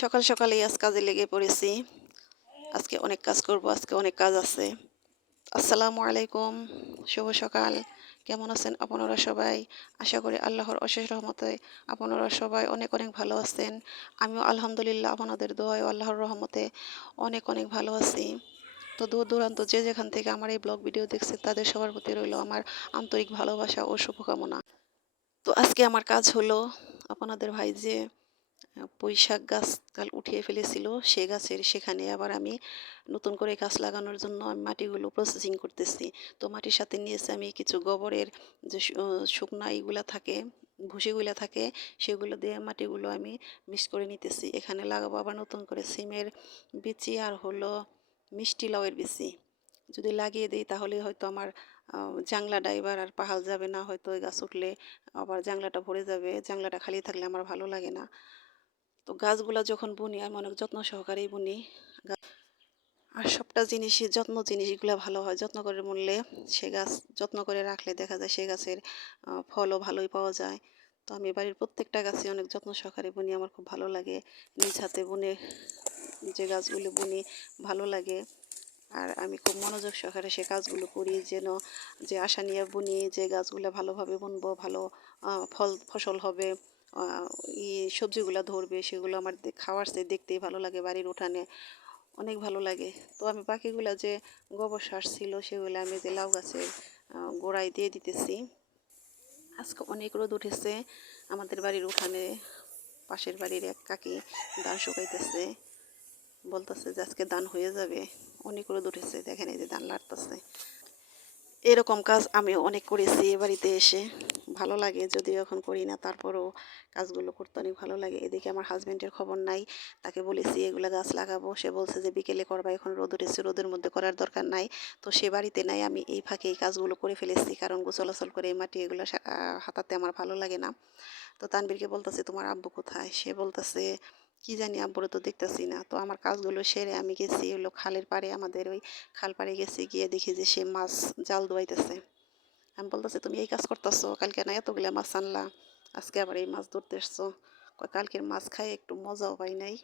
সকাল সকালেই আজ কাজে লেগে পড়েছি। আজকে অনেক কাজ করব, আজকে অনেক কাজ আছে। আসসালামু আলাইকুম, শুভ সকাল। কেমন আছেন আপনারা সবাই? আশা করি আল্লাহর অশেষ রহমতে আপনারা সবাই অনেক অনেক ভালো আছেন। আমিও আলহামদুলিল্লাহ আপনাদের দোয়ায় ও আল্লাহর রহমতে অনেক অনেক ভালো আছি। তো দূর দূরান্ত যে যেখান থেকে আমার এই ব্লগ ভিডিও দেখছে তাদের সবার প্রতি রইল আমার আন্তরিক ভালোবাসা ও শুভকামনা। তো আজকে আমার কাজ হলো আপনাদের ভাই যে পুঁইশাক গাছ কাল উঠিয়ে ফেলেছিল সে গাছের সেখানে আবার আমি নতুন করে গাছ লাগানোর জন্য আমি মাটিগুলো প্রসেসিং করতেছি। তো মাটির সাথে নিয়েছি আমি কিছু গোবরের যে শুকনা ইগুলা থাকে, ভুসিগুলা থাকে, সেগুলো দিয়ে মাটিগুলো আমি মিক্স করে নিতেছি। এখানে লাগাবো আবার নতুন করে সিমের বিচি আর হলো মিষ্টি লাউয়ের বিচি। যদি লাগিয়ে দিই তাহলে হয়তো আমার জাংলা ডাইবার আর পাহাল যাবে না, হয়তো ওই গাছ উঠলে আবার জাংলাটা ভরে যাবে। জাংলাটা খালি থাকলে আমার ভালো লাগে না। তো গাছগুলা যখন বুনি আমি অনেক যত্ন সহকারেই বুনি। আর সবটা জিনিসই জিনিসগুলো ভালো হয় যত্ন করে বুনলে। সে গাছ যত্ন করে রাখলে দেখা যায় সে গাছের ফলও ভালোই পাওয়া যায়। তো আমি বাড়ির প্রত্যেকটা গাছে অনেক যত্ন সহকারে বুনি, আমার খুব ভালো লাগে। নিজ হাতে বুনে যে গাছগুলো বুনি ভালো লাগে। আর আমি খুব মনোযোগ সহকারে সে কাজগুলো করি, যেন যে আশা নিয়ে বুনি যে গাছগুলো ভালোভাবে বুনবো, ভালো ফসল হবে, আহ, সবজিগুলো ধরবে, সেগুলো আমার খাওয়ার চেয়ে দেখতেই ভালো লাগে। বাড়ির উঠানে অনেক ভালো লাগে। তো আমি বাকিগুলা যে গোবর সার ছিল সেগুলো আমি যে লাউ গাছের গোড়ায় দিয়ে দিতেছি। আজকে অনেক রোদ উঠেছে আমাদের বাড়ির উঠানে। পাশের বাড়ির এক কাকি ধান শুকাইতেছে, বলতেছে যে আজকে ধান হয়ে যাবে। অনেক রোদ উঠেছে, দেখেন এই যে ধান লাড়তেছে। এরকম কাজ আমিও অনেক করেছি এ বাড়িতে এসে। ভালো লাগে, যদিও এখন করি না, তারপরেও কাজগুলো করতে অনেক ভালো লাগে। এদিকে আমার হাজব্যান্ডের খবর নাই, তাকে বলেছি এগুলো গাছ লাগাবো, সে বলছে যে বিকেলে করবা, এখন রোদ উঠেছে, রোদের মধ্যে করার দরকার নাই। তো সে বাড়িতে নাই, আমি এই ফাঁকে এই কাজগুলো করে ফেলেছি, কারণ গোছলাছল করে এই মাটি এগুলো হাতাতে আমার ভালো লাগে না। তো তানবীরকে বলতেছে তোমার আব্বু কোথায়, সে বলতেছে কি জানি আব্বুরে তো দেখতেছি না। তো আমার কাজগুলো সেরে আমি গেছি হলো খালের পাড়ে, আমাদের ওই খাল পাড়ে গেছি, গিয়ে দেখি যে সে মাছ জাল দোয়াইতেছে। আমি বলতেছি তুমি এই কাজ করতেছো, কালকে না এতগুলা মাছ আনলা, আজকে আবার এই মাছ ধরতে এসছো? কালকের মাছ খাই একটু মজাও পাই নাই,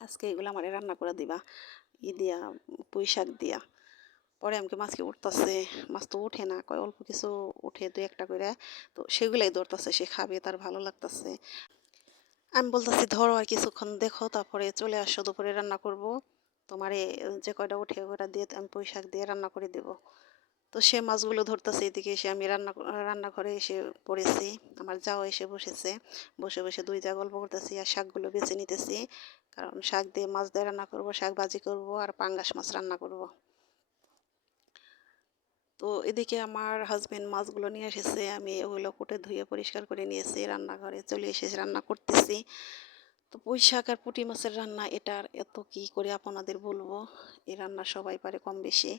আজকে এগুলো আমার রান্না করে দিবা দিয়া, পুঁই শাক দিয়া। পরে আমাকে মাছ কি উঠতেছে, মাছ তো উঠে না, কয় অল্প কিছু উঠে দু একটা করে। তো সেগুলাই ধরতেছে, সে খাবে, তার ভালো লাগতেছে। আমি বলতেছি ধরো আর কিছুক্ষণ দেখো, তারপরে চলে আসো, দুপুরে রান্না করব। তোমারে যে কয়টা উঠে ওটা দিয়ে আমি পুঁই শাক দিয়ে রান্না করে দেবো। তো সে মাছগুলো ধরতেছে, এদিকে এসে আমি রান্নাঘরে এসে পড়েছি। আমার যাও এসে বসেছে, বসে বসে দুই যা গল্প করতেছি আর শাকগুলো বেছে নিতেছি। কারণ শাক দিয়ে মাছ দিয়ে রান্না করব, শাক ভাজি করব আর পাঙ্গাস মাছ রান্না করব। তো এদিকে আমার হাজবেন্ড মাছগুলো নিয়ে এসেছে, আমি ওগুলো কুটে ধুয়ে পরিষ্কার করে নিয়েছি, রান্নাঘরে চলে এসে রান্না করতেছি। তো পুঁই শাক আর পুঁটি মাছের রান্না, এটার এত কি করে আপনাদের বলবো। এই রান্না সবাই পারে কম বেশি।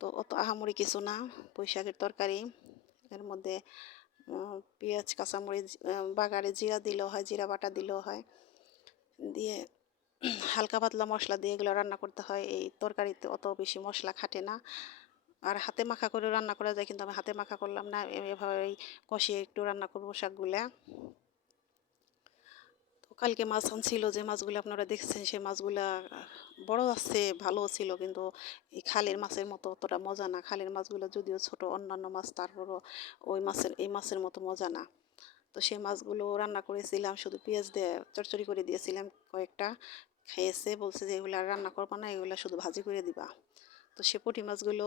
তো অত আহামরি কিছু না। পুঁই শাকের তরকারি, এর মধ্যে পেঁয়াজ কাঁচামরিচ বাগারে জিরা দিলেও হয়, জিরা বাটা দিলেও হয়, দিয়ে হালকা পাতলা মশলা দিয়ে এগুলো রান্না করতে হয়। এই তরকারিতে অত বেশি মশলা খাটে না। আর হাতে মাখা করে রান্না করা যায়, কিন্তু আমি হাতে মাখা করলাম না, এভাবে কষিয়ে একটু রান্না করবো শাকগুলা। তো কালকে মাছ আনছিল, যে মাছগুলো আপনারা দেখছেন সে মাছগুলা বড় আছে, ভালো ছিল, কিন্তু এই খালের মাছের মতো অতটা মজা না। খালের মাছগুলো যদিও ছোট অন্যান্য মাছ, তারপরও ওই মাছের এই মাছের মতো মজা না। তো সেই মাছগুলো রান্না করেছিলাম, শুধু পেঁয়াজ দিয়ে চড়চড়ি করে দিয়েছিলাম কয়েকটা। খেয়েছে, বলছে যে এগুলো আর রান্না করবা না, এগুলো শুধু ভাজি করে দিবা। তো সে পুঁটি মাছগুলো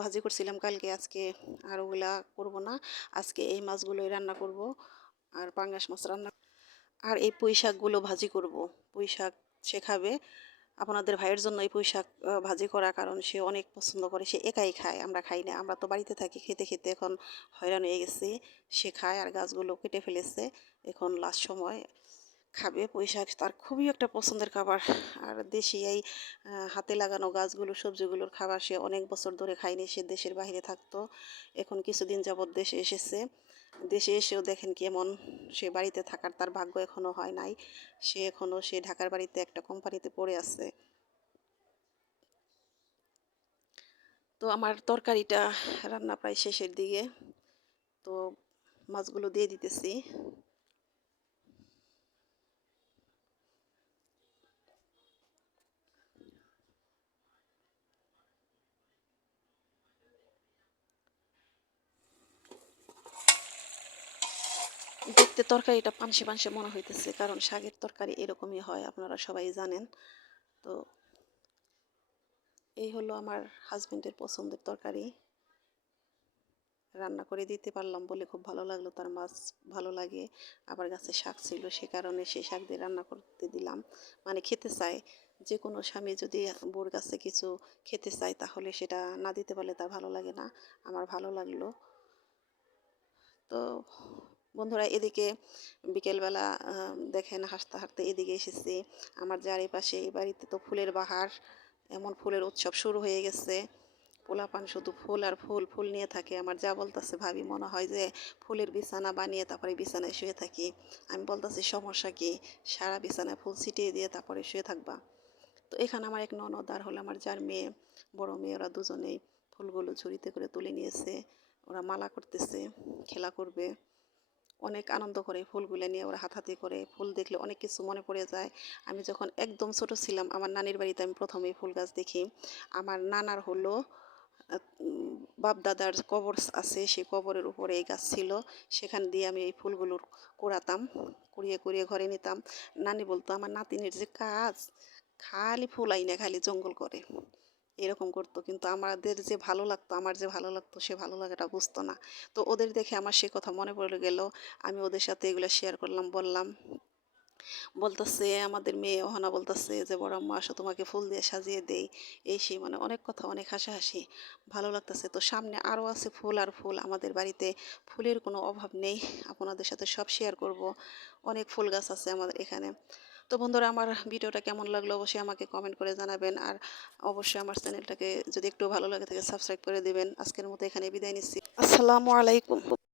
ভাজি করছিলাম কালকে, আজকে আর ওগুলা করবো না। আজকে এই মাছগুলোই রান্না করব আর পাঙ্গাস মাছ রান্না, আর এই পুঁই শাকগুলো ভাজি করব। পুঁই শাক সে খাবে। আপনাদের ভাইয়ের জন্য এই পুঁই শাক ভাজি করা, কারণ সে অনেক পছন্দ করে, সে একাই খায়, আমরা খাই না। আমরা তো বাড়িতে থাকি, খেতে খেতে এখন হয়রান হয়ে গেছি। সে খায় আর গাছগুলো কেটে ফেলেছে, এখন লাস্ট সময় খাবে। পুঁই শাক তার খুবই একটা পছন্দের খাবার। আর দেশি এই হাতে লাগানো গাছগুলো সবজিগুলোর খাবার সে অনেক বছর ধরে খায়নি, সে দেশের বাইরে থাকতো, এখন কিছুদিন যাবৎ দেশে এসেছে। দেশে এসেও দেখেন কেমন, সে বাড়িতে থাকার তার ভাগ্য এখনো হয় নাই। সে ঢাকার বাড়িতে একটা কোম্পানিতে পড়ে আছে। তো আমার তরকারিটা রান্না প্রায় শেষের দিকে। তো মাছগুলো দিয়ে দিতেছি। দেখতে তরকারিটা পানসে পানসে মনে হইতেছে, কারণ শাকের তরকারি এরকমই হয়, আপনারা সবাই জানেন। তো এই হলো আমার হাজবেন্ডের পছন্দের তরকারি, রান্না করে দিতে পারলাম বলে খুব ভালো লাগলো। তার মাছ ভালো লাগে, আবার গাছে শাক ছিল, সে কারণে সেই শাক দিয়ে রান্না করতে দিলাম। মানে খেতে চায়, যে কোনো স্বামী যদি বউর কাছে কিছু খেতে চায় তাহলে সেটা না দিতে পারলে তার ভালো লাগে না। আমার ভালো লাগলো। তো বন্ধুরা, এদিকে বিকেলবেলা দেখেন হাঁটতে হাঁটতে এদিকে এসেছি। আমার যার এই পাশে, এই বাড়িতে তো ফুলের বাহার, এমন ফুলের উৎসব শুরু হয়ে গেছে। পোলাপান শুধু ফুল আর ফুল, ফুল নিয়ে থাকে। আমার যা বলতেছে, ভাবি মনে হয় যে ফুলের বিছানা বানিয়ে তারপরে বিছানায় শুয়ে থাকি। আমি বলতেছি সমস্যা কি, সারা বিছানায় ফুল ছিটিয়ে দিয়ে তারপরে শুয়ে থাকবা। তো এখানে আমার এক ননদ আর হলো আমার যার মেয়ে, বড় মেয়ে, ওরা দুজনেই ফুলগুলো ঝুড়িতে করে তুলে নিয়েছে। ওরা মালা করতেছে, খেলা করবে। অনেক আনন্দ করে ফুলগুলো নিয়ে ওরা হাতাহাতি করে। ফুল দেখলে অনেক কিছু মনে পড়ে যায়। আমি যখন একদম ছোট ছিলাম, আমার নানির বাড়িতে আমি প্রথমেই ফুল গাছ দেখি। আমার নানার হলো বাপ দাদার কবর আছে, সেই কবরের উপরে এই গাছ ছিল। সেখান দিয়ে আমি এই ফুলগুলোর কুড়াতাম, কুড়িয়ে কুড়িয়ে ঘরে নিতাম। নানি বলতো, আমার নাতিনের যে কাজ, খালি ফুল আইনা খালি জঙ্গল করে, এরকম করতো। কিন্তু আমাদের যে ভালো লাগতো, আমার যে ভালো লাগতো, সে ভালো লাগাটা বুঝতো না। তো ওদের দেখে আমার সে কথা মনে পড়ে গেল। আমি ওদের সাথে এগুলো শেয়ার করলাম, বললাম। বলতেছে আমাদের মেয়ে অহনা, বলতেছে যে বড় আম্মা আসো তোমাকে ফুল দিয়ে সাজিয়ে দেই, এই সেই, মানে অনেক কথা, অনেক হাসাহাসি, ভালো লাগতেছে। তো সামনে আরও আছে ফুল আর ফুল, আমাদের বাড়িতে ফুলের কোনো অভাব নেই। আপনাদের সাথে সব শেয়ার করব। অনেক ফুল গাছ আছে আমাদের এখানে। তো বন্ধুরা, আমার ভিডিওটা কেমন লাগলো অবশ্যই আমাকে কমেন্ট করে জানাবেন। আর অবশ্যই আমার চ্যানেলটাকে যদি একটু ভালো লাগে থাকে সাবস্ক্রাইব করে দিবেন। আজকের মতো এখানে বিদায় নিচ্ছি। আসসালামু আলাইকুম।